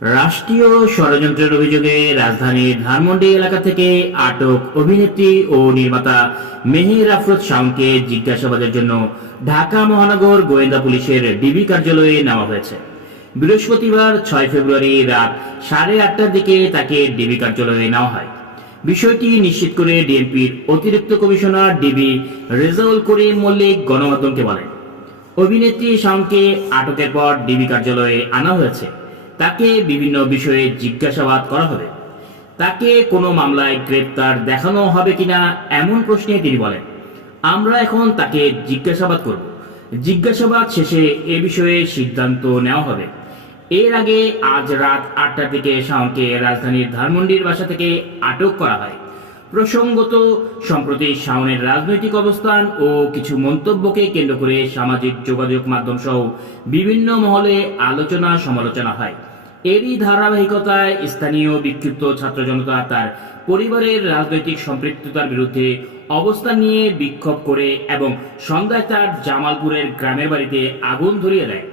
রাষ্ট্রীয় ষড়যন্ত্রের অভিযোগে রাজধানীর ধানমন্ডি এলাকা থেকে আটক অভিনেত্রী ও নির্মাতা মেহের আফরোজ শাওনকে জিজ্ঞাসাবাদের জন্য ঢাকা মহানগর গোয়েন্দা পুলিশের ডিবি কার্যালয়ে নেওয়া হয়েছে। বৃহস্পতিবার ছয় ফেব্রুয়ারি রাত সাড়ে আটটার দিকে তাকে ডিবি কার্যালয়ে নেওয়া হয়। বিষয়টি নিশ্চিত করে ডিএমপির অতিরিক্ত কমিশনার ডিবি রেজাউল করিম মল্লিক গণমাধ্যমকে বলেন। অভিনেত্রী শাওনকে আটকের পর ডিবি কার্যালয়ে আনা হয়েছে। তাকে বিভিন্ন বিষয়ে জিজ্ঞাসাবাদ করা হবে। তাকে কোনো মামলায় গ্রেপ্তার দেখানো হবে কিনা এমন প্রশ্নে তিনি বলেন, আমরা এখন তাকে জিজ্ঞাসাবাদ করব। জিজ্ঞাসাবাদ শেষে এ বিষয়ে সিদ্ধান্ত নেওয়া হবে। এর আগে আজ রাত আটটার দিকে শাওনকে রাজধানীর ধানমন্ডির বাসা থেকে আটক করা হয়। প্রসঙ্গত, সম্প্রতি শাওনের রাজনৈতিক অবস্থান ও কিছু মন্তব্যকে কেন্দ্র করে সামাজিক যোগাযোগ মাধ্যম সহ বিভিন্ন মহলে আলোচনা সমালোচনা হয়। এরই ধারাবাহিকতায় স্থানীয় বিক্ষিপ্ত ছাত্র জনতা তার পরিবারের রাজনৈতিক সম্পৃক্ততার বিরুদ্ধে অবস্থান নিয়ে বিক্ষোভ করে এবং সন্ধ্যায় তার জামালপুরের গ্রামের বাড়িতে আগুন ধরিয়ে দেয়।